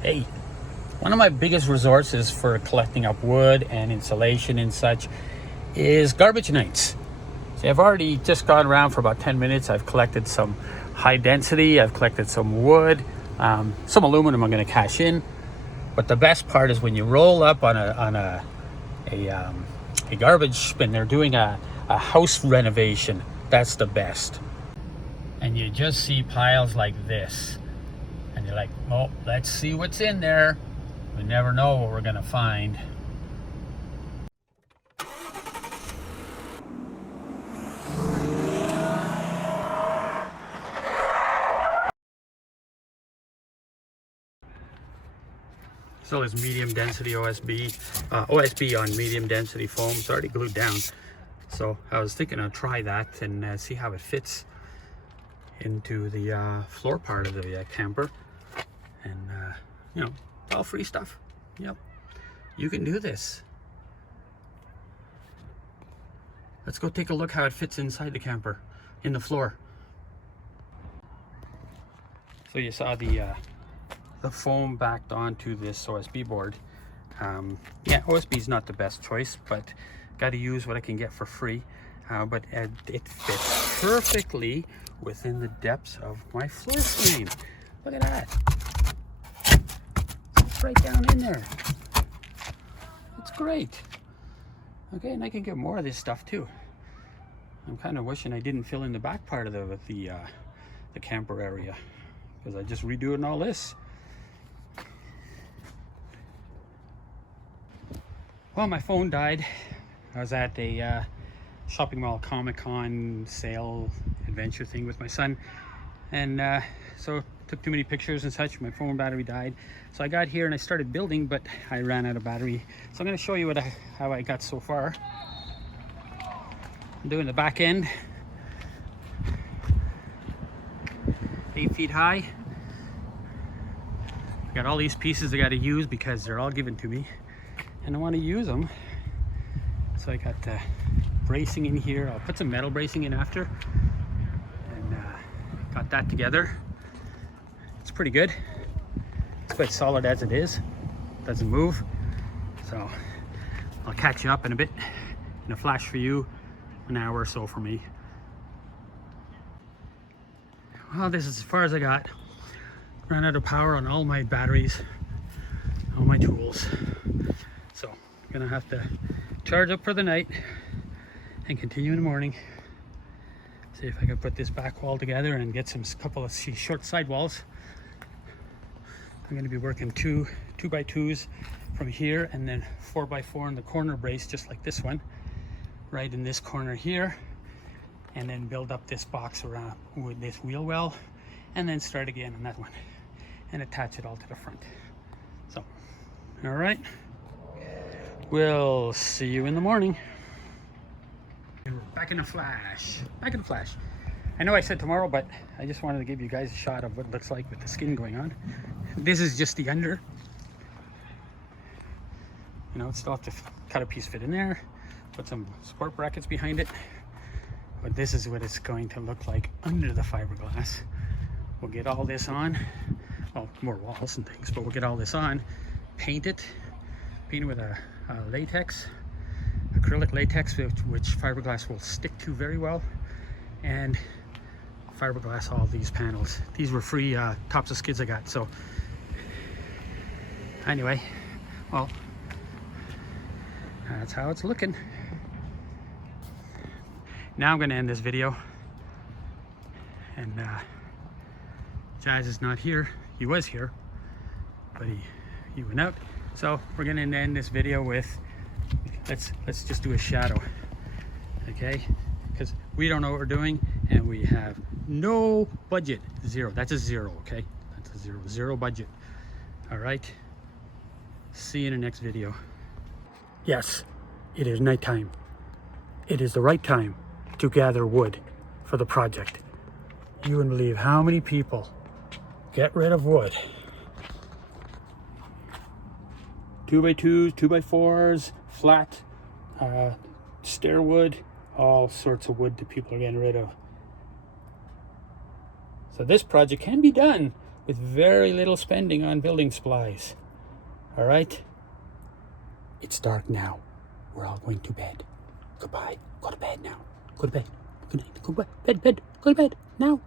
Hey, one of my biggest resources for collecting up wood and insulation and such is garbage nights. See, I've already just gone around for about 10 minutes. I've collected some high density, I've collected some wood, some aluminum I'm going to cash in. But the best part is when you roll up on a garbage bin. They're doing a house renovation. That's the best. And you just see piles like this. And you're like, well, let's see what's in there. We never know what we're gonna find. So it's medium density OSB on medium density foam. It's already glued down. So I was thinking I'd try that and see how it fits into the floor part of the camper. And you know, all free stuff. Yep, you can do this. Let's go take a look how it fits inside the camper, in the floor. So you saw the foam backed onto this OSB board. Yeah, OSB is not the best choice, but got to use what I can get for free. But it fits perfectly within the depths of my floor frame. Look at that. It's right down in there. It's great. Okay, and I can get more of this stuff too. I'm kind of wishing I didn't fill in the back part of the camper area, because I just redoing all this. Well, my phone died. I was at a shopping mall Comic-Con sale adventure thing with my son, and so took too many pictures and such. My phone battery died, so I got here and I started building, but I ran out of battery. So I'm going to show you how I got so far. I'm doing the back end, 8 feet high. I got all these pieces I got to use because they're all given to me and I want to use them. So I got bracing in here. I'll put some metal bracing in after, and got that together. It's pretty good. It's quite solid as it is. Doesn't move. So I'll catch you up in a bit, in a flash for you, an hour or so for me. Well, this is as far as I got. Ran out of power on all my batteries, all my tools. So I'm gonna have to charge up for the night and continue in the morning. See if I can put this back wall together and get some couple of short side walls. I'm going to be working two by 2s from here, and then 4x4 in the corner brace, just like this one, right in this corner here, and then build up this box around with this wheel well, and then start again on that one and attach it all to the front. So, all right, we'll see you in the morning. And we're back in a flash. Back in a flash. I know I said tomorrow, but I just wanted to give you guys a shot of what it looks like with the skin going on. This is just the under. You know, still have to cut a piece, fit in there, put some support brackets behind it. But this is what it's going to look like under the fiberglass. We'll get all this on. Well, more walls and things, but we'll get all this on, paint it with a latex, acrylic latex, which fiberglass will stick to very well, and fiberglass all these panels. These were free tops of skids I got. So anyway, well, that's how it's looking. Now I'm going to end this video, and Jazz is not here. He was here, but he went out. So we're going to end this video with, let's just do a shadow, okay? Because we don't know what we're doing, and we have no budget. Zero. That's a zero, okay? That's a zero. Zero budget. All right. See you in the next video. Yes, it is nighttime. It is the right time to gather wood for the project. You wouldn't believe how many people get rid of wood. 2x2s, 2x4s, flat, stair wood, all sorts of wood that people are getting rid of. So this project can be done with very little spending on building supplies. All right? It's dark now. We're all going to bed. Goodbye. Go to bed now. Go to bed. Good night. Go to bed. Bed. Go to bed now.